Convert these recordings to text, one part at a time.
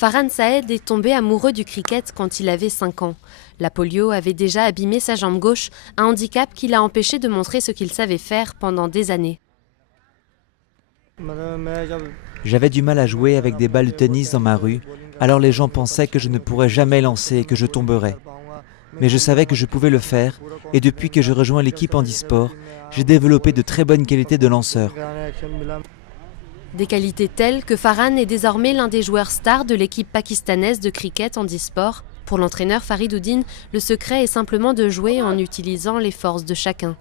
Farhan Saed est tombé amoureux du cricket quand il avait 5 ans. La polio avait déjà abîmé sa jambe gauche, un handicap qui l'a empêché de montrer ce qu'il savait faire pendant des années. J'avais du mal à jouer avec des balles de tennis dans ma rue, alors les gens pensaient que je ne pourrais jamais lancer et que je tomberais. Mais je savais que je pouvais le faire, et depuis que je rejoins l'équipe handisport, j'ai développé de très bonnes qualités de lanceur. Des qualités telles que Farhan est désormais l'un des joueurs stars de l'équipe pakistanaise de cricket handisport. Pour l'entraîneur Fariduddin, le secret est simplement de jouer en utilisant les forces de chacun.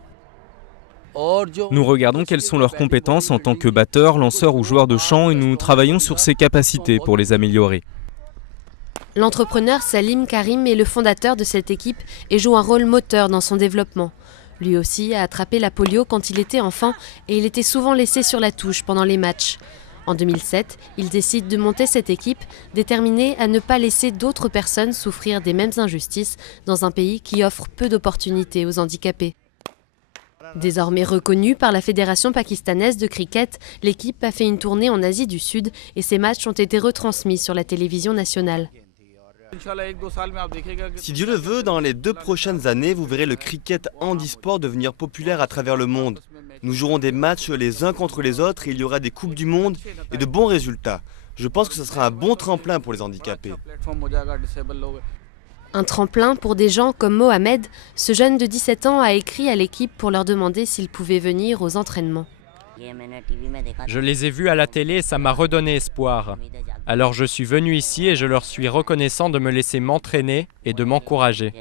Nous regardons quelles sont leurs compétences en tant que batteur, lanceur ou joueur de champ et nous travaillons sur ses capacités pour les améliorer. L'entrepreneur Salim Karim est le fondateur de cette équipe et joue un rôle moteur dans son développement. Lui aussi a attrapé la polio quand il était enfant et il était souvent laissé sur la touche pendant les matchs. En 2007, il décide de monter cette équipe, déterminé à ne pas laisser d'autres personnes souffrir des mêmes injustices dans un pays qui offre peu d'opportunités aux handicapés. Désormais reconnue par la Fédération pakistanaise de cricket, l'équipe a fait une tournée en Asie du Sud et ses matchs ont été retransmis sur la télévision nationale. Si Dieu le veut, dans les 2 prochaines années, vous verrez le cricket handisport devenir populaire à travers le monde. Nous jouerons des matchs les uns contre les autres et il y aura des coupes du monde et de bons résultats. Je pense que ce sera un bon tremplin pour les handicapés. Un tremplin pour des gens comme Mohamed, ce jeune de 17 ans a écrit à l'équipe pour leur demander s'ils pouvaient venir aux entraînements. Je les ai vus à la télé et ça m'a redonné espoir. Alors je suis venu ici et je leur suis reconnaissant de me laisser m'entraîner et de m'encourager.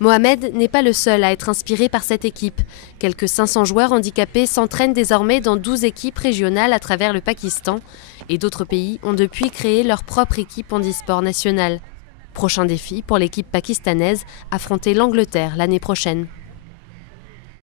Mohamed n'est pas le seul à être inspiré par cette équipe. Quelques 500 joueurs handicapés s'entraînent désormais dans 12 équipes régionales à travers le Pakistan. Et d'autres pays ont depuis créé leur propre équipe handisport nationale. Prochain défi pour l'équipe pakistanaise, affronter l'Angleterre l'année prochaine.